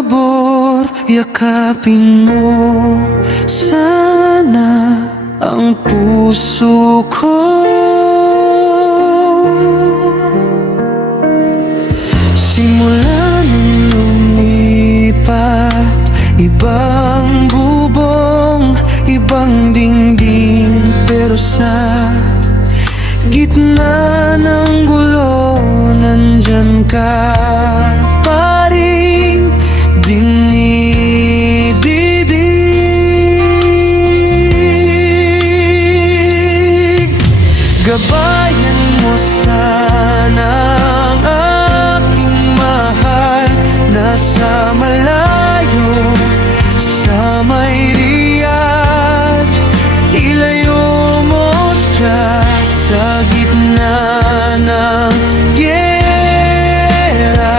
pabor, yakapin mo sana ang puso ko. Simula nung lumipat, ibang bubong, ibang dingding, pero sa gitna ng gulo, nandyan ka pa rin dinididig. Gabayan mo sana ang aking mahal, nasa malayo sa may Riyadh. Ilayo mo siya sa gitna ng giyera.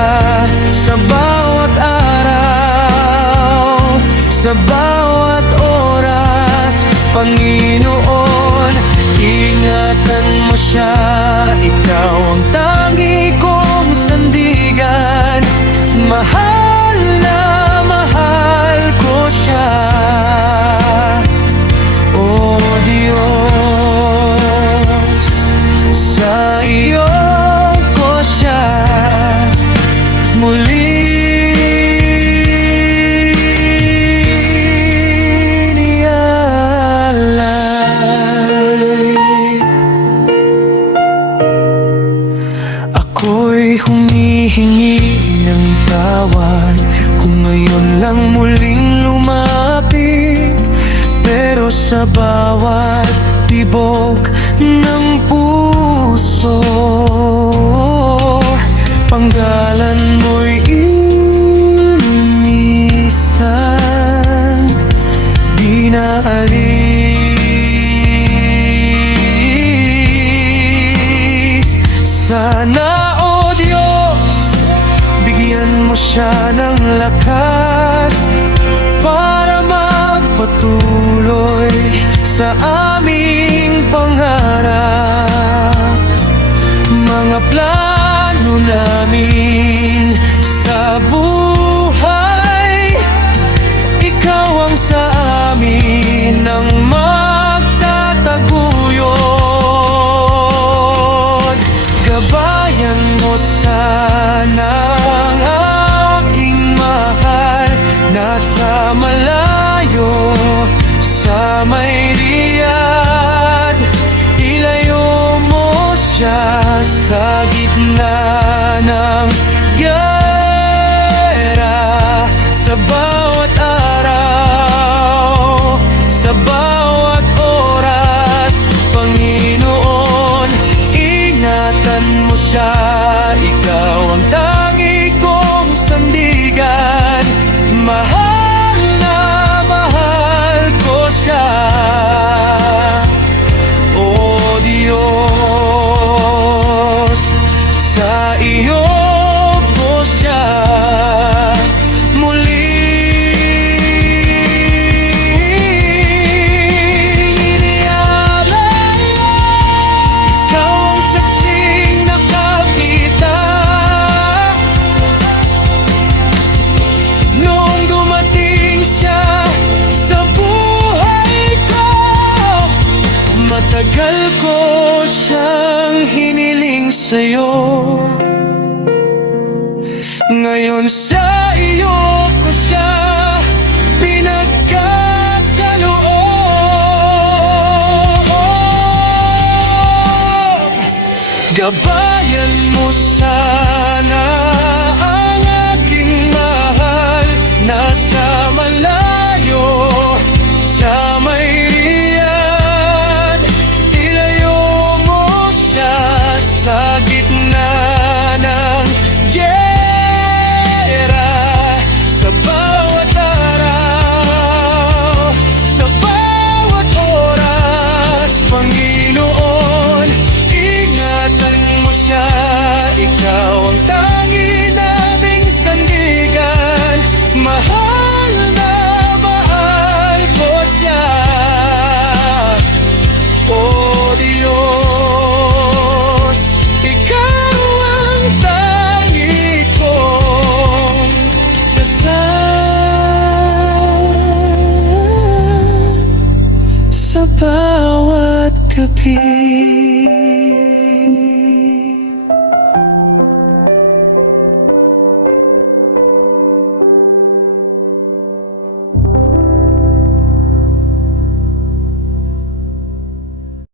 Sa bawat araw, sa bawat oras, Panginoon, ingatan mo siya. Ikaw ang tangi kong sandigan. Mahal na mahal ko siya. O Diyos, sa iyo ko siya muli nialay. Ako'y humihingi ng tawad kung ngayon lang muling lumapit, pero sa bawat tibok ng puso, panggalan mo'y inisan, di naalis. Sana, O Diyos, bigyan mo siya ng lakas para magpatuloy sa aming pangarap. Mga plano namin sa buhay, ikaw ang sa amin ang magtataguyod. Gabayan mo sana ang aking mahal, nasa malayo sa may Riyadh. Ilayo mo siya sa gitna ng giyera. Sa bawat araw, sa bawat oras, Panginoon, ingatan mo siya. Ikaw ang tangi kong sandigan. Mahal na mahal ko siya. O Diyos, sa iyo ko siya muling inialay. Ikaw ang saksing nakakita noong dumating siya sa buhay ko. Matagal ko siyang hiniling sa'yo, ngayon sa iyo ko siya pinagkakaloob. Gabay